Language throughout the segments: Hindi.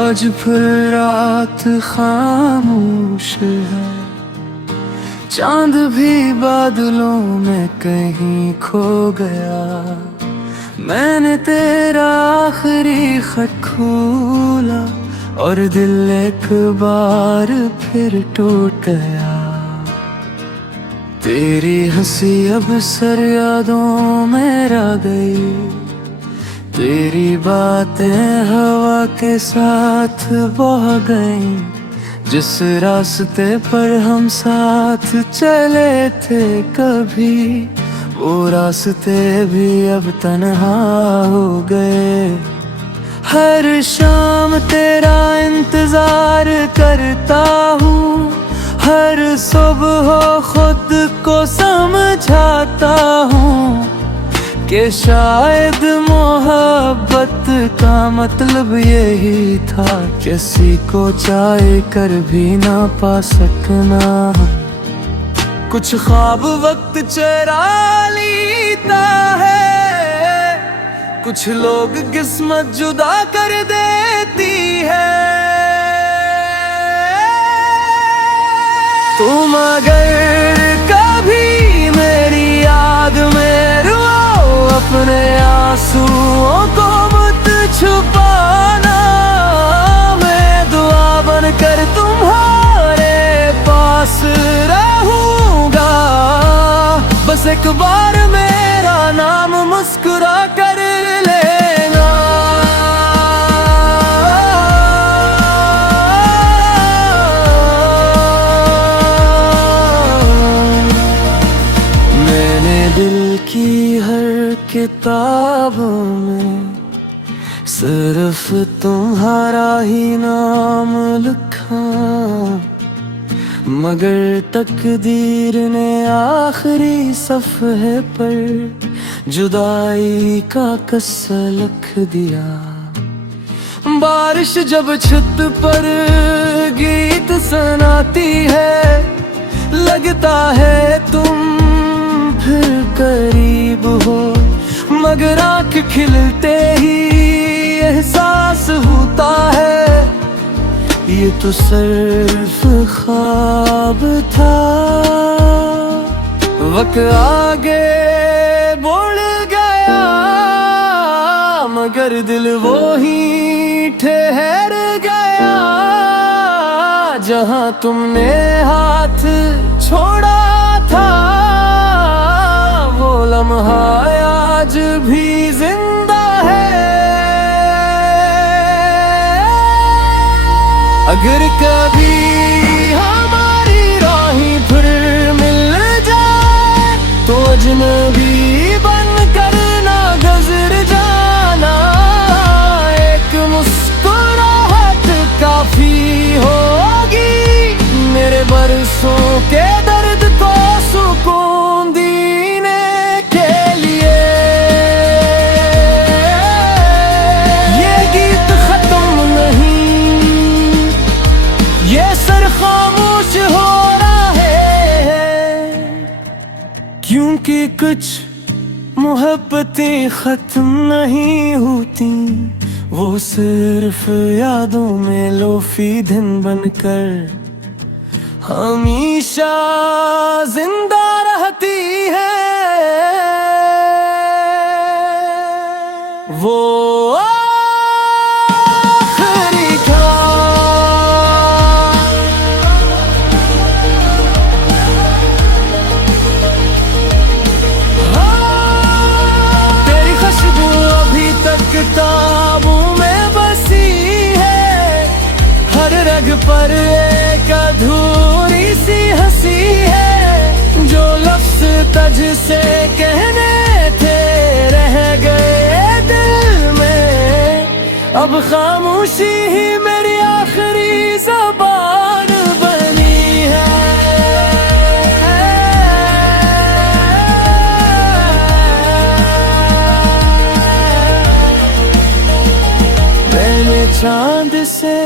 आज फिर रात खामोश है, चांद भी बादलों में कहीं खो गया। मैंने तेरा आखिरी खत खोला और दिल एक बार फिर टूट गया। तेरी हंसी अब सर यादों में रह गई, तेरी बातें हवा के साथ बह गईं। जिस रास्ते पर हम साथ चले थे कभी, वो रास्ते भी अब तन्हा हो गए। हर शाम तेरा इंतजार करता हूँ, हर सुबह खुद को समझाता हूँ कि शायद मोहब्बत का मतलब यही था, किसी को चाह कर भी ना पा सकना। कुछ ख्वाब वक्त चुरा लेता है, कुछ लोग किस्मत जुदा कर देती है। तुम अगर कभी मेरी याद में रो, अपने आंसुओं को मत छुपाना। मैं दुआ बनकर तुम्हारे पास रहूंगा, बस एक बार मेरा नाम मुस्कुरा कर लेना। मैंने दिल की हर किताबों में सिर्फ तुम्हारा ही नाम लिखा, मगर तकदीर ने आखिरी सफ़हे पर जुदाई का किस्सा लिख दिया। बारिश जब छत पर गीत सुनाती है, लगता है तुम फिर करीब हो, मगर आँख खिलते ही एहसास होता है ये तो सिर्फ ख्वाब था। वक्त आगे बढ़ गया, मगर दिल वो ही ठहर गया। जहाँ तुमने हाथ छोड़ा था, वो लम्हा आज भी जिंदा है। अगर कभी हमारी राहें फिर मिल जाए, तो अजनबी बनकर ना गुजर जाना। एक मुस्कुराहट काफी होगी मेरे बरसों के दर्द को सुकून देने के लिए। ये गीत खत्म नहीं, ये सर खामोश हो रहा है, क्योंकि कुछ मोहब्बतें खत्म नहीं होती, वो सिर्फ यादों में लोफी दिन बनकर हमेशा जिंदा रहती है। वो आखिरी तेरी खुशबू अभी तक किताबों में बसी है, हर रग पर एक अधूरी सी हंसी है। जो लफ्ज़ तुझ से कहने थे रह गए दिल में, अब खामोशी ही मेरी आखिरी ज़बान बनी है। चांद से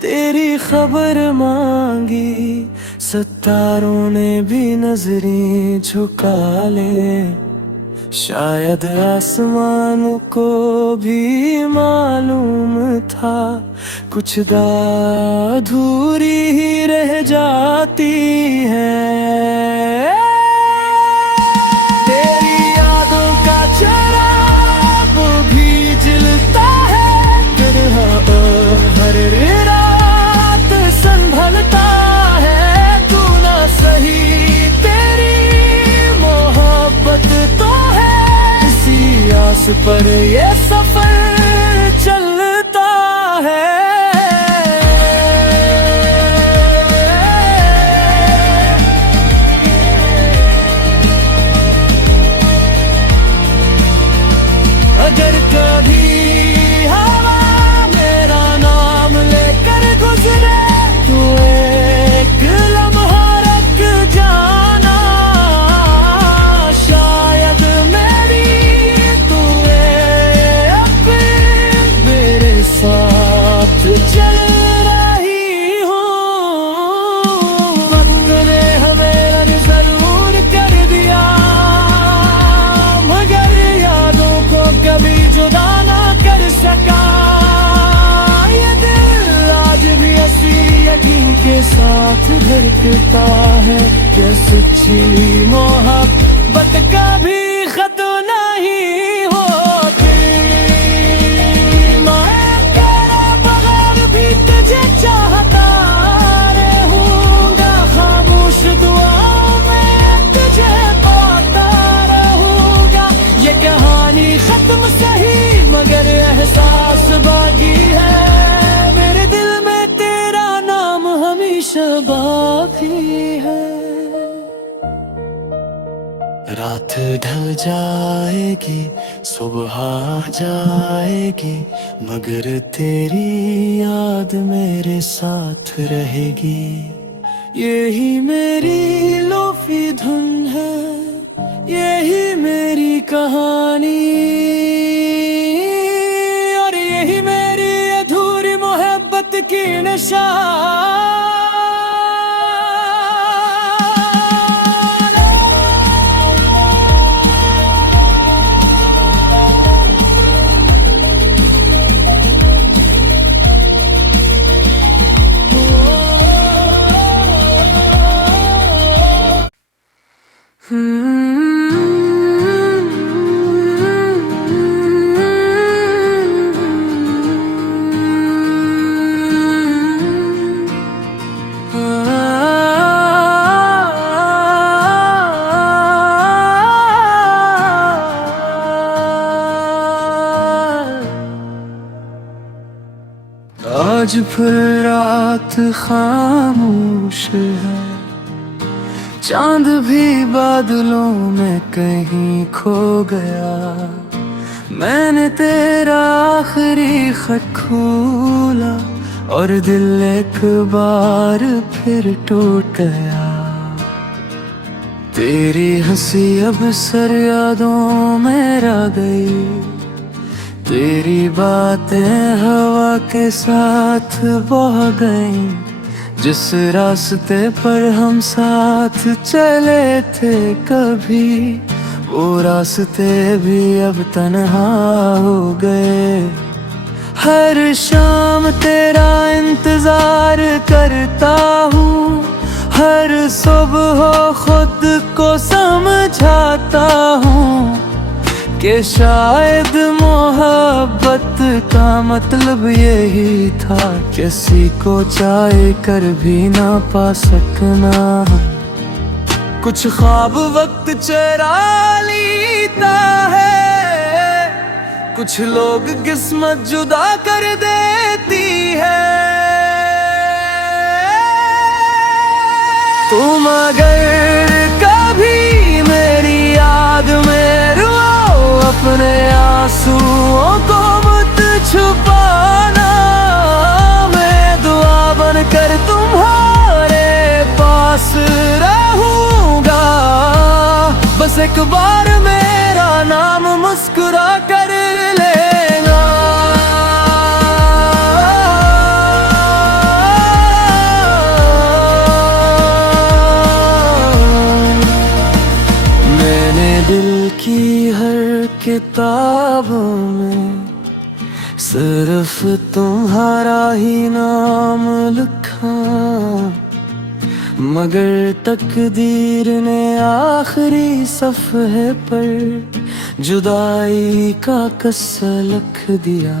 तेरी खबर मांगी, सितारों ने भी नजरें झुका ले। शायद आसमान को भी मालूम था कुछ अधूरी ही रह जाती है। तेरी यादों का चराग भी जलता है, फिर हर रात संभलता है। तू ना सही तेरी मोहब्बत तो है, इसी आस पर ये सफर चलता है। अगर कभी हवा मेरा नाम लेकर गुजरे, तो एक लम्हा रख जाना। शायद मेरी तू अब मेरे साथ चल रही हो। वक्त ने हमें जरूर कर दिया, मगर यादों को कभी जुदा ना कर सका। ये दिल आज भी हंसी यकीन के साथ धड़कता है, कि सच्ची मोहब्बत कभी खत्म नहीं होती। मैं तेरे बगैर भी तुझे चाहता रहूंगा, खामोश दुआओं में तुझे पाता रहूंगा। ये कहानी खत्म सही मगर एहसास बाकी है, मेरे दिल में तेरा नाम हमेशा बाकी है। रात ढल जाएगी, सुबह आ जाएगी, मगर तेरी याद मेरे साथ रहेगी। यही मेरी लोफी धुन है, यही मेरी कहानी, और यही मेरी अधूरी मोहब्बत की निशान। आज फिर रात खामोश है, चांद भी बादलों में कहीं खो गया। मैंने तेरा आखिरी खत खोला, और दिल एक बार फिर टूट गया। तेरी हंसी अब सर यादों में रह गई, तेरी बातें हवा के साथ बह गईं। जिस रास्ते पर हम साथ चले थे कभी, वो रास्ते भी अब तन्हा हो गए। हर शाम तेरा इंतजार करता हूँ, हर सुबह खुद को समझाता हूँ कि शायद मोहब्बत का मतलब यही था, किसी को चाह कर भी ना पा सकना। कुछ ख्वाब वक्त चुरा लेता है, कुछ लोग किस्मत जुदा कर देती है। तुम अगर कभी मेरी याद में अपने आंसुओं को मत छुपाना। मैं दुआ बनकर तुम्हारे पास रहूंगा, बस एक बार मेरा नाम मुस्कुरा कर लेना। किताबों में सिर्फ तुम्हारा ही नाम लिखा, मगर तकदीर ने आखिरी सफ़े पर जुदाई का किस्सा लिख दिया।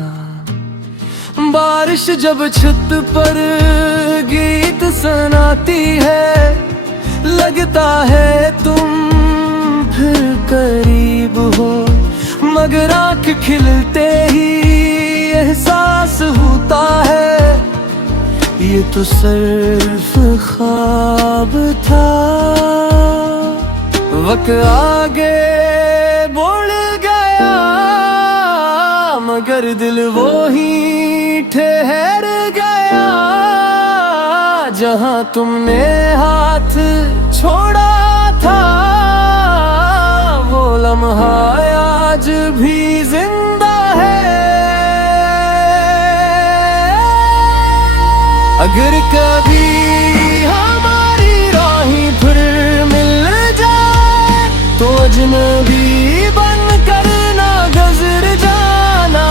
बारिश जब छत पर गीत सुनाती है, लगता है तुम फिर करीब हो, मगर आँख खिलते ही एहसास होता है ये तो सिर्फ ख्वाब था। वक्त आगे बढ़ गया मगर दिल वो ही ठहर गया, जहां तुमने हाथ छोड़ा था वो लम्हा आज भी जिंदा है। अगर कभी हमारी राहें फिर मिल जाए तो अजनबी बनकर ना गुजर जाना,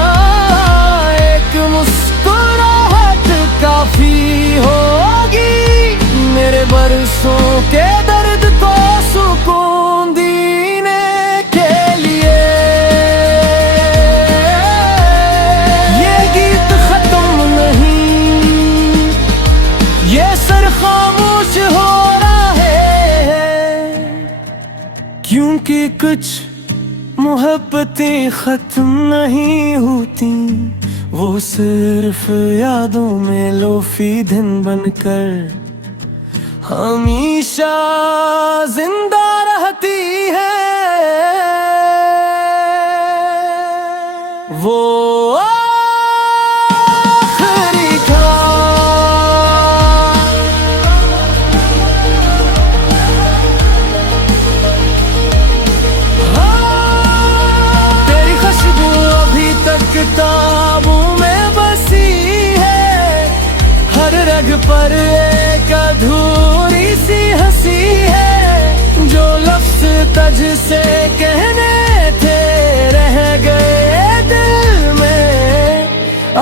एक मुस्कुराहट काफी होगी मेरे बरसों के दर्द को सुकून देने के लिए। ये गीत खत्म नहीं, ये सर खामोश हो रहा है, क्योंकि कुछ मोहब्बतें खत्म नहीं होती, वो सिर्फ यादों में लोफी दिन बनकर हमेशा जिंदा रहती है। वो आखिरी तेरी खुशबू अभी तक किताबों में बसी है, हर रग पर एक अधूरी सी हंसी है, जो लफ्ज तुझ से कहने थे रह गए दिल में,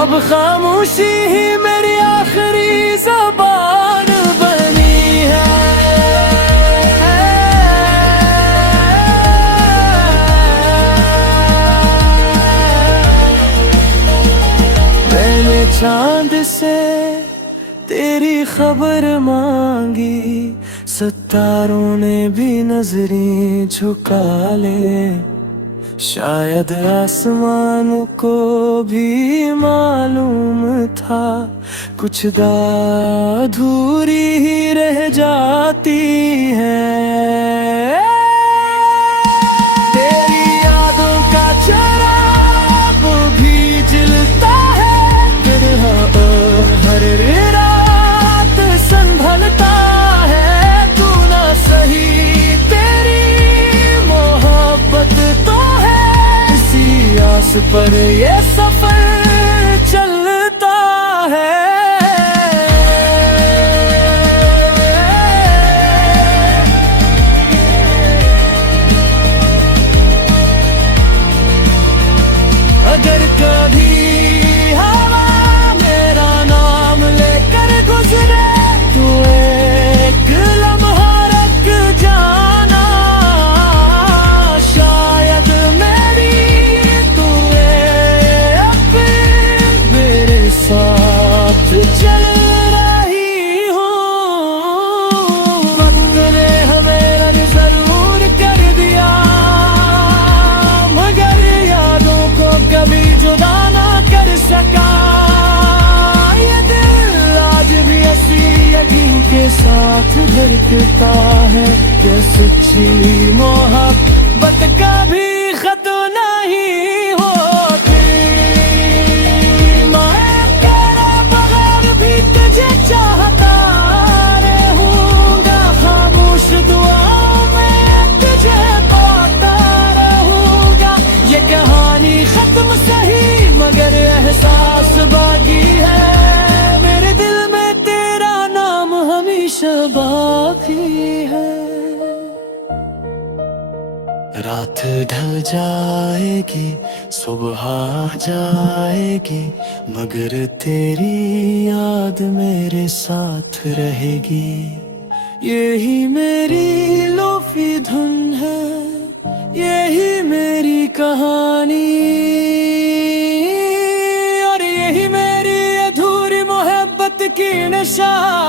अब खामोशी ही मेरी आखिरी ज़बान बनी है। मैंने चांद से तेरी खबर मांगी, सितारों ने भी नजरें झुका ले, शायद आसमान को भी मालूम था कुछ अधूरी ही रह जाती है। तेरी यादों का चराग भी जलता है, फिर हर रात संभलता है, तू ना सही तेरी मोहब्बत तो है, इसी आस पर ये सफर चलता है। अगर कभी हवा मेरा नाम लेकर गुजरे तो एक लम्हा रख जाना, शायद मेरी तू अब मेरे साथ चल रही हो। वक्त ने हमें रंग जरूर कर दिया, मगर यादों को कभी जुदा ना कर सका। ये दिल आज भी हंसी यकीन के साथ धड़कता है, ये सच्ची मोहब्बत कभी खत्म नहीं होती। मैं तेरे बगैर भी तुझे चाहता रहूंगा, खामोश दुआओं में तुझे पाता रहूंगा। ये कहानी खत्म सही मगर एहसास बाकी है, मेरे दिल में तेरा नाम हमेशा बाकी है। रात ढल जाएगी, सुबह आ जाएगी, मगर तेरी याद मेरे साथ रहेगी। यही मेरी लोफी धुन है, यही मेरी कहानी, और यही मेरी अधूरी मोहब्बत की निशानी।